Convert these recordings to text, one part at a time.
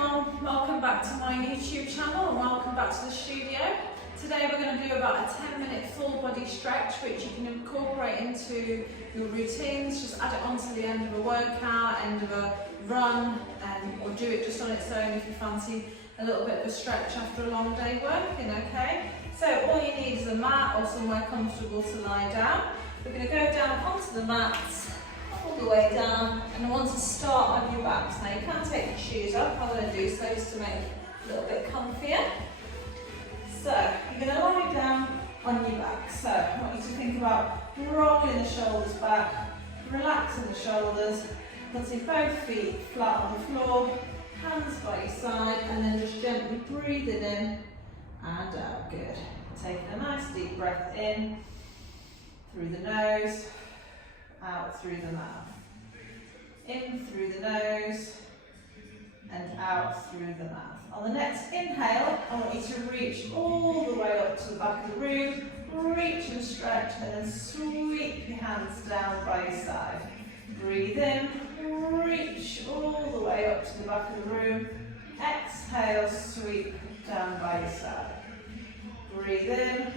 everyone, welcome back to my YouTube channel and welcome back to the studio. Today we're going to do about a 10-minute full body stretch which you can incorporate into your routines. Just add it on to the end of a workout, end of a run, or do it just on its own if you fancy a little bit of a stretch after a long day working, okay? So all you need is a mat or somewhere comfortable to lie down. We're going to go down onto the mats all the way down, and I want to start on your backs. Now you can take your shoes off, I'm going to do so just to make it a little bit comfier. So you're going to lie down on your back. So I want you to think about rolling the shoulders back, relaxing the shoulders, putting both feet flat on the floor, hands by your side, and then just gently breathing in and out. Good. Taking a nice deep breath in through the nose, out through the mouth. In through the nose and out through the mouth. On the next inhale, I want you to reach all the way up to the back of the room, reach and stretch, and then sweep your hands down by your side. Breathe in, reach all the way up to the back of the room. Exhale, sweep down by your side. Breathe in,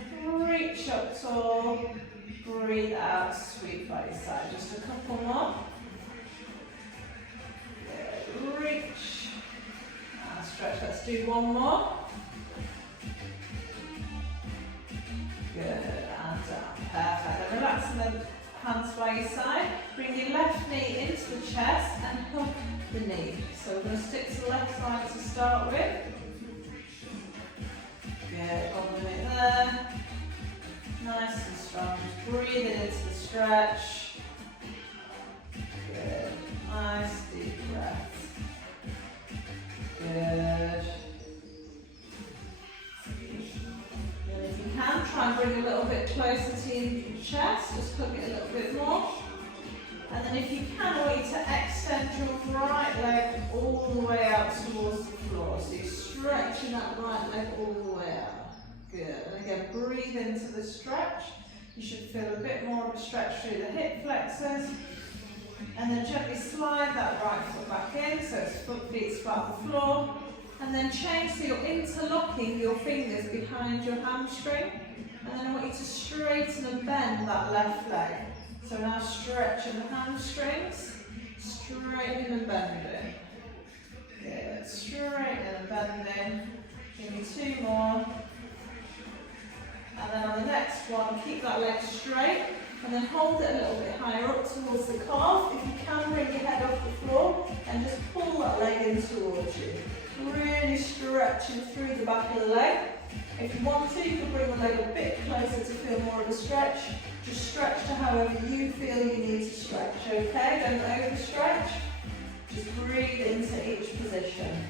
reach up tall. Breathe out, sweep by your side. Just a couple more. Good. Reach. And stretch. Let's do one more. Good. And down. Perfect. And relaxing the hands by your side. Bring your left knee into the chest and hook the knee. So we're going to stick to the left side to start with. Good. One minute there. Nice and strong. Just breathing into the stretch. Good. Nice deep breaths. Good. And if you can, try and bring a little bit closer to your chest. Just hook it a little bit more. And then if you can, I want you to extend your right leg all the way out towards the floor. So you're stretching that right leg all the way out. Good. And again, breathe into the stretch. You should feel a bit more of a stretch through the hip flexors. And then gently slide that right foot back in, so it's feet flat the floor. And then change, so you're interlocking your fingers behind your hamstring. And then I want you to straighten and bend that left leg. So now stretching the hamstrings, straightening and bending. Good. Straightening and bending. Give me two more. And then on the next one, keep that leg straight and then hold it a little bit higher up towards the calf. If you can, bring your head off the floor and just pull that leg in towards you. Really stretching through the back of the leg. If you want to, you can bring the leg a bit closer to feel more of a stretch. Just stretch to however you feel you need to stretch, okay? Don't overstretch. Just breathe into each position.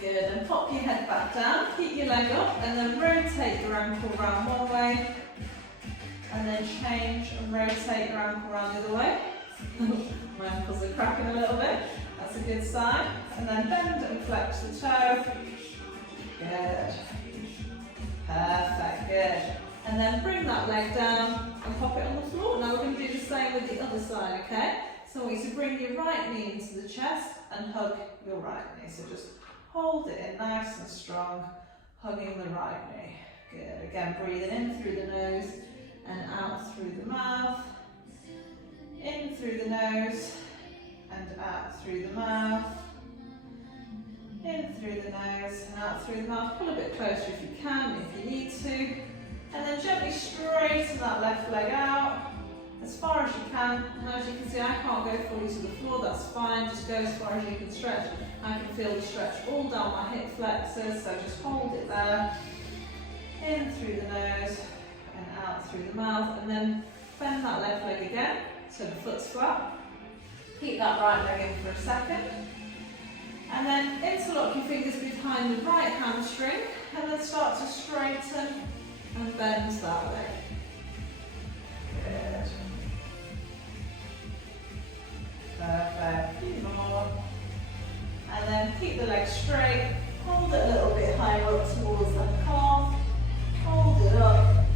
Good, and pop your head back down, keep your leg up, and then rotate your ankle round one way, and then change and rotate your ankle round the other way. My ankles are cracking a little bit, that's a good sign. And then bend and flex the toe. Good. Perfect, good. And then bring that leg down and pop it on the floor. Now we're going to do the same with the other side, okay? So I want you to bring your right knee into the chest and hug your right knee. So just hold it in nice and strong, hugging the right knee. Good. Again, breathing in through the nose and out through the mouth. In through the nose and out through the mouth. In through the nose and out through the mouth. Pull a bit closer if you can, if you need to. And then gently straighten that left leg out as far as you can. And as you can see, I can't go fully to the floor, that's fine. Just go as far as you can stretch. I can feel the stretch all down my hip flexors, so just hold it there. In through the nose and out through the mouth. And then bend that left leg again, so the foot's flat. Keep that right leg in for a second. And then interlock your fingers behind the right hamstring, and then start to straighten and bend that leg. Good. Perfect. Few more. And then keep the leg straight. Hold it a little bit higher up towards the calf. Hold it up.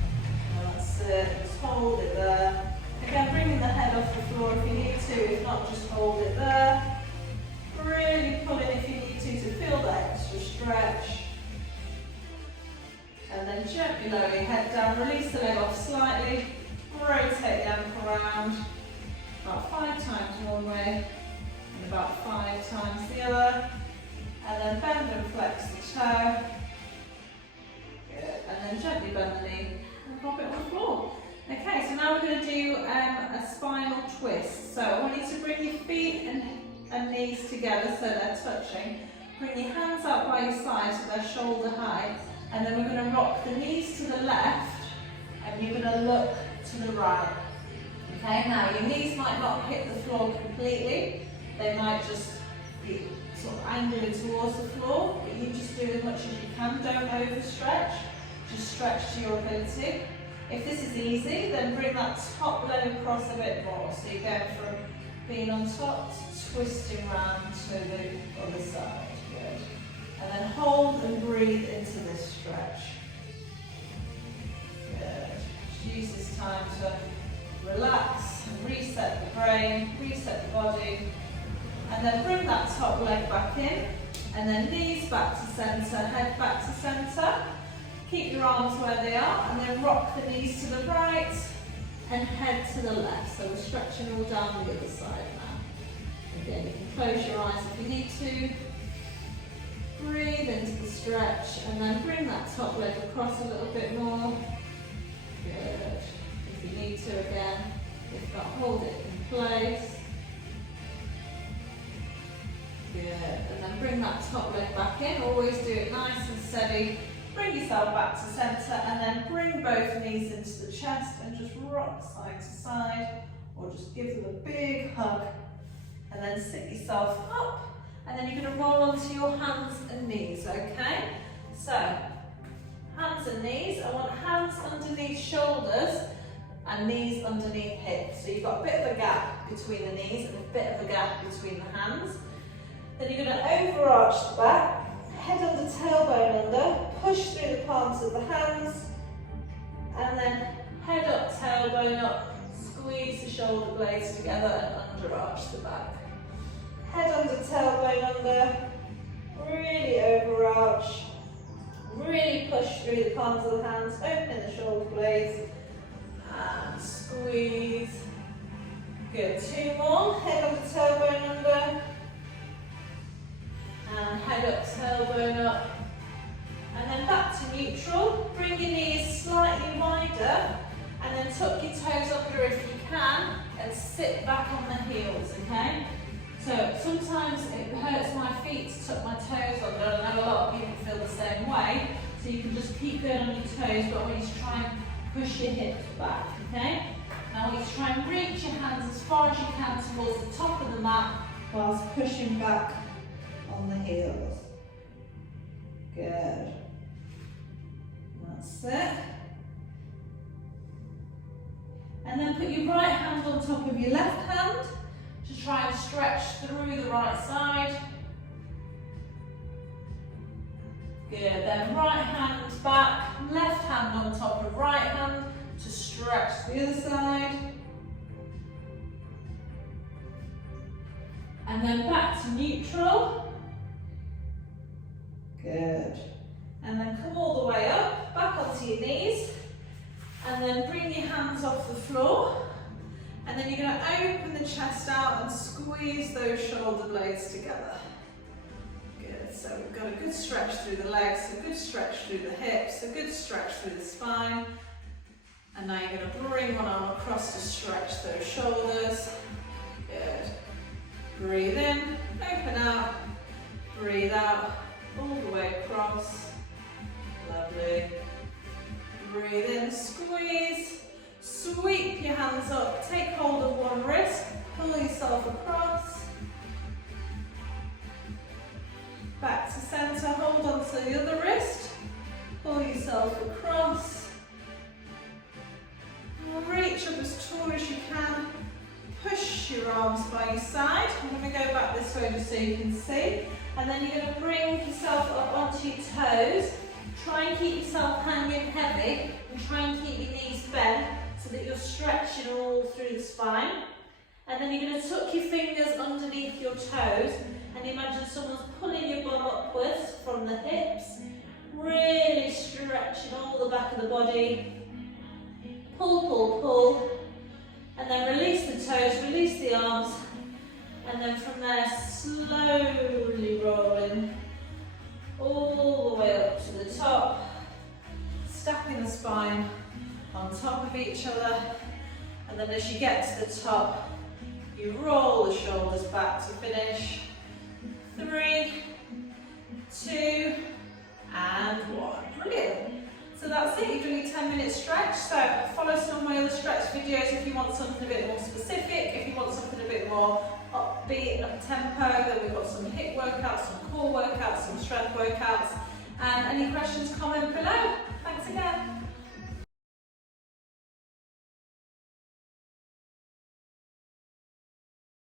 That's it. Just hold it there. Again, bringing the head off the floor if you need to. If not, just hold it there. Really pull in if you need head down, release the leg off slightly, rotate the ankle around, about 5 times one way, and about 5 times the other, and then bend and flex the toe, good, and then gently bend the knee, and pop it on the floor. Okay, so now we're going to do a spinal twist. So I want you to bring your feet and knees together so they're touching. Bring your hands out by your side so they're shoulder height. And then we're going to rock the knees to the left and you're going to look to the right. Okay, now your knees might not hit the floor completely. They might just be sort of angling towards the floor, but you just do as much as you can. Don't overstretch, just stretch to your ability. If this is easy, then bring that top leg across a bit more. So you're going from being on top to twisting round to the other side. Good. And then hold and breathe into this stretch. Good. Just use this time to relax and reset the brain, reset the body. And then bring that top leg back in. And then knees back to centre, head back to centre. Keep your arms where they are and then rock the knees to the right and head to the left. So we're stretching all down the other side now. Again, you can close your eyes if you need to. Breathe into the stretch and then bring that top leg across a little bit more. Good. If you need to again, if not, hold it in place. Good. And then bring that top leg back in. Always do it nice and steady. Bring yourself back to centre and then bring both knees into the chest and just rock side to side or just give them a big hug and then sit yourself up and then you're going to roll onto your hands and knees, okay? So, hands and knees, I want hands underneath shoulders and knees underneath hips. So you've got a bit of a gap between the knees and a bit of a gap between the hands. Then you're going to overarch the back. Head under, tailbone under, push through the palms of the hands, and then head up, tailbone up, squeeze the shoulder blades together and underarch the back. Head under, tailbone under, really overarch, really push through the palms of the hands, open the shoulder blades, and squeeze. Good, 2 more, head under, tailbone under, and head up, tailbone up, and then back to neutral. Bring your knees slightly wider, and then tuck your toes under if you can, and sit back on the heels, okay? So sometimes it hurts my feet to tuck my toes under, and I know a lot of people feel the same way, so you can just keep going on your toes, but I want you to try and push your hips back, okay? Now I want you to try and reach your hands as far as you can towards the top of the mat, whilst pushing back on the heels. Good. That's it. And then put your right hand on top of your left hand to try and stretch through the right side. Good. Then right hand back, left hand on top of right hand to stretch the other side. And then back to neutral. Good. And then come all the way up, back onto your knees, and then bring your hands off the floor, and then you're going to open the chest out and squeeze those shoulder blades together. Good, so we've got a good stretch through the legs, a good stretch through the hips, a good stretch through the spine, and now you're going to bring one arm across to stretch those shoulders. Good. Breathe in, open out, breathe out. All the way across. Lovely. Breathe in, squeeze. Sweep your hands up. Take hold of one wrist. Pull yourself across. Back to centre. Hold on to the other wrist. Pull yourself across. Reach up as tall as you can. Push your arms by your side. I'm going to go back this way just so you can see. And then you're going to bring yourself up onto your toes. Try and keep yourself hanging heavy and try and keep your knees bent so that you're stretching all through the spine. And then you're going to tuck your fingers underneath your toes and imagine someone's pulling your bum upwards from the hips, really stretching all the back of the body from there, slowly rolling all the way up to the top, stacking the spine on top of each other, and then as you get to the top, you roll the shoulders back to finish. 3, 2, and 1. Brilliant. So that's it, you're doing a 10-minute stretch. So follow some of my other stretch videos if you want something a bit more specific. If you want something a bit more upbeat, up tempo, then we've got some hip workouts, some core workouts, some strength workouts. And any questions, comment below. Thanks again.